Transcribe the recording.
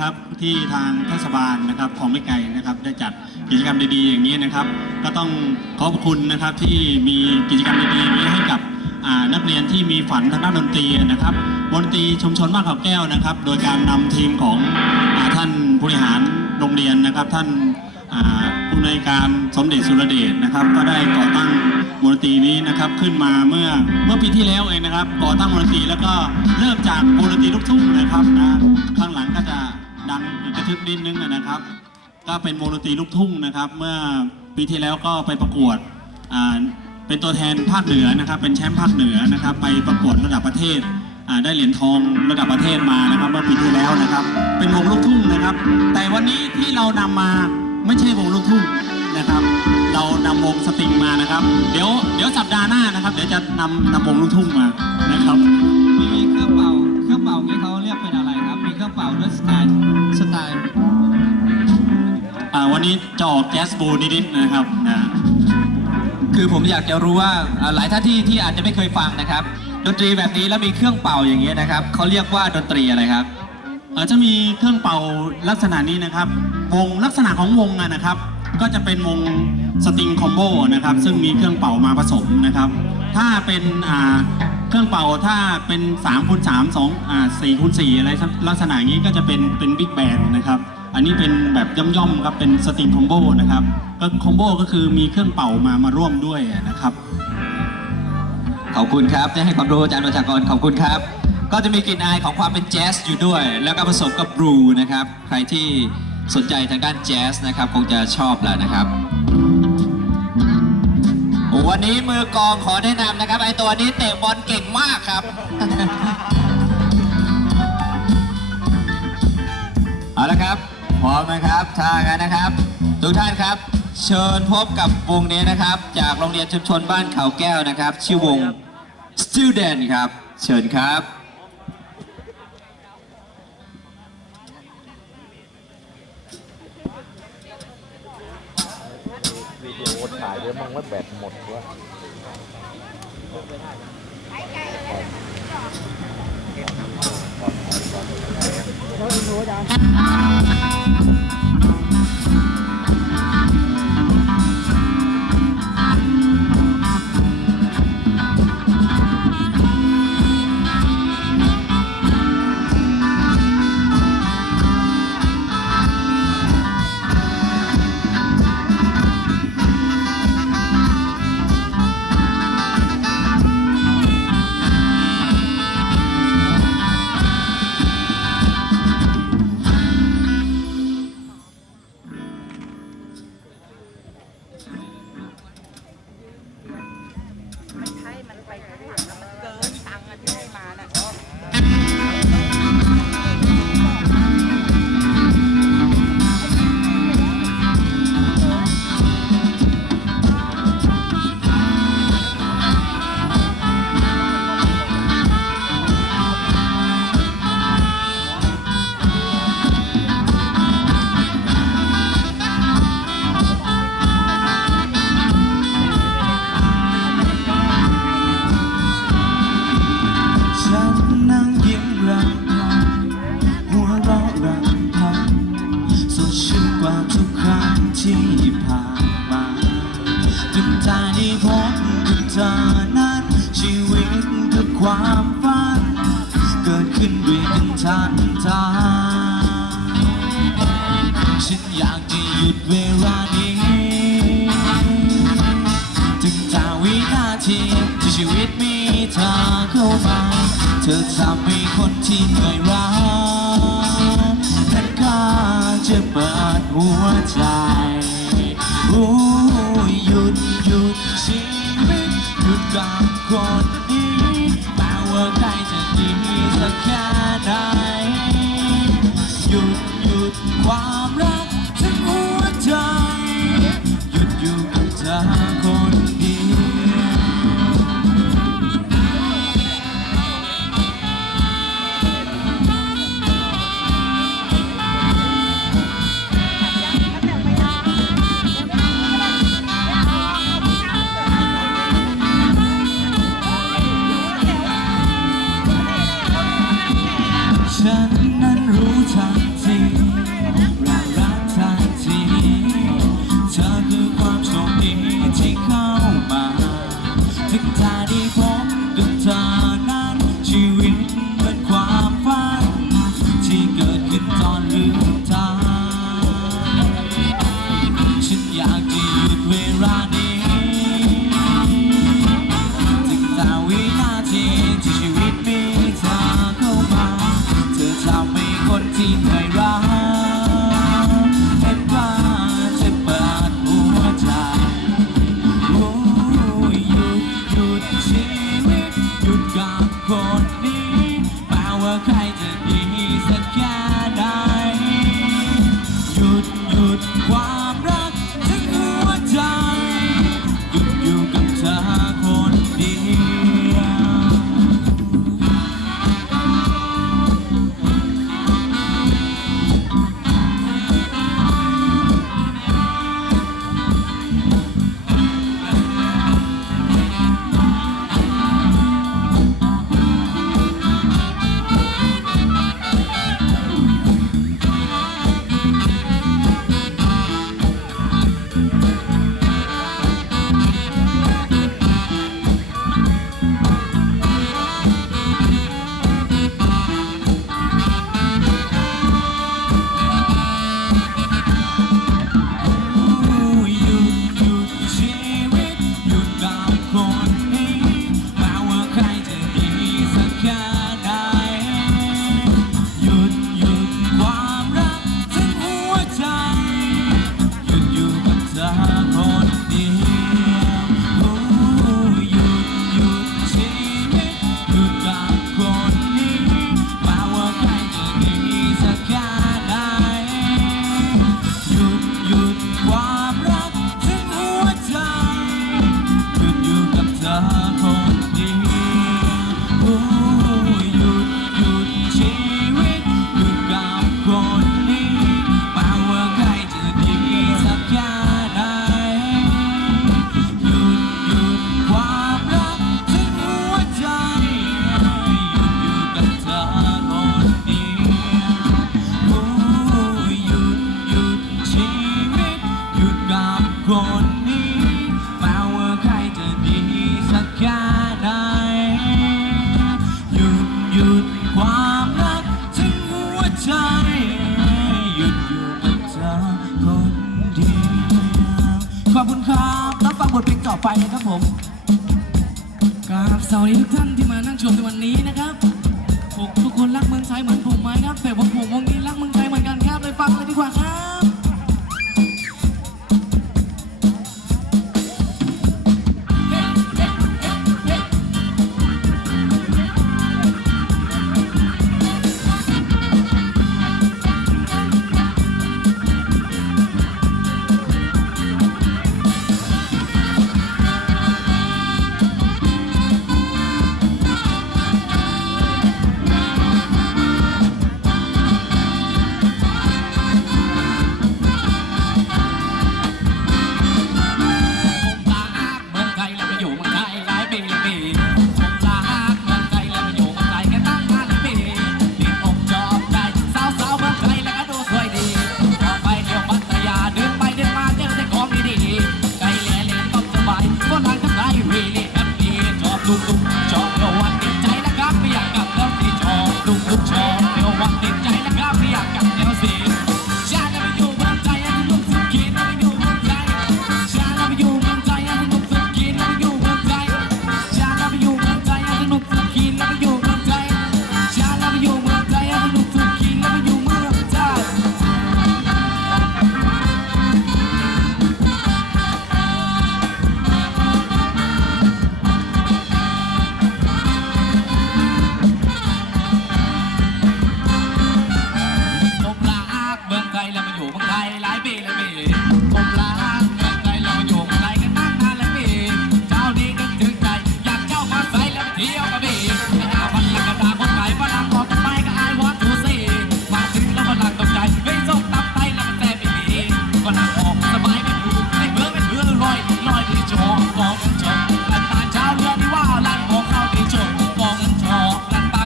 ครับที่ทางเทศบาลนะครับของไม่ไกลนะครับ ได้จัดกิจกรรมดีๆอย่างนี้นะครับ ก็ต้องขอบคุณนะครับที่มีกิจกรรมดีๆนี้ให้กับนักเรียนที่มีฝันทางด้านดนตรีนะครับดนตรีชุมชนบ้านเขาแก้วนะครับ โดยการนำทีมของอท่านผู้บริหารโรงเรียนนะครับ ท่านผู้ในวยการสมเด็จสุรเดชนะครับ ก็ได้ก่อตั้งวงดนตรีนี้นะครับขึ้นมาเมื่อเมื่อปีที่แล้วเองนะครับ ก่อตั้งวงดนตรีแล้วก็เริ่มจากวงดนตรีลูกทุ่งนะครับนะข้างหลังก็จะ ดังกระทึกนิดนึงนะครับ ก็เป็นวงดนตรีลูกทุ่งนะครับ เมื่อปีที่แล้วก็ไปประกวดเป็นตัวแทนภาคเหนือนะครับ เป็นแชมป์ภาคเหนือนะครับ ไปประกวดระดับประเทศได้เหรียญทองระดับประเทศมานะครับเมื่อปีที่แล้วนะครับ เป็นวงลูกทุ่งนะครับ แต่วันนี้ที่เรานำมาไม่ใช่วงลูกทุ่งนะครับ เรานำวงสตริงมานะครับ เดี๋ยวเดี๋ยวสัปดาห์หน้านะครับ เดี๋ยวจะนำนำวงลูกทุ่งมานะครับมีเครื่องเป่าเครื่องเป่านี้เขาเรียกเป็นอะไรครับ มีเครื่องเป่าด้วยสไตล์ สไตล์อ่าวันนี้จะออกแจ๊สบูนิดๆนะครับนะคือผมอยากจะรู้ว่าอ่าหลายท่านที่ที่อาจจะไม่เคยฟังนะครับ ดนตรีแบบนี้แล้วมีเครื่องเป่าอย่างเงี้ยนะครับเขาเรียกว่าดนตรีอะไรครับอ่อจะมีเครื่องเป่าลักษณะนี้นะครับ วงลักษณะของวงอะนะครับ ก็จะเป็นวงสตริงคอมโบนะครับ ซึ่งมีเครื่องเป่ามาผสมนะครับ ถ้าเป็นอ่า เครื่องเป่าถ้าเป็น3คูณ3 2อ่า4คูณ4อะไรลักษณะอย่างนี้ก็จะเป็นเป็นบิ๊กแบนนะครับ อันนี้เป็นแบบย่อมๆครับเป็นสตริงคอมโบนะครับก็คอมโบก็คือมีเครื่องเป่ามามาร่วมด้วยนะครับ ขอบคุณครับที่ให้ความรู้อาจารย์ประชากรขอบคุณครับ ก็จะมีกลิ่นอายของความเป็นแจ๊สอยู่ด้วย แล้วก็ผสมกับบลูนะครับ ใครที่สนใจทางด้านแจ๊สนะครับ คงจะชอบแหละนะครับ วันนี้มือกองขอแนะนำนะครับ ไอตัวนี้เตะบอลเก่งมากครับ เอาละครับ พร้อมนะครับถ้างั้นนะครับ ทุกท่านครับ เชิญพบกับวงนี้นะครับ จากโรงเรียนชุมชนบ้านเขาแก้วนะครับ ชื่อวง Student ครับ เชิญครับ วิดีโอถ่ายเดี๋ยวมันว่าแบตหมดวะไม่ มาน่ะ หยุดเวลานี้ถึงจาวินาทีที่ชีวิตมีเธอเข้ามา เธอทำให้คนที่เหนื่อยรักนั้นกล้าจะเปิดหัวใจโอ้หยุดหยุด ฉันนั้นรู้ทันที ต่อไปนะครับผมกราบสวัสดีทุกท่านที่มานั่งชมในวันนี้นะครับทุกคนรักเมืองไทยเหมือนผมไหมครับแต่ว่าผมมอง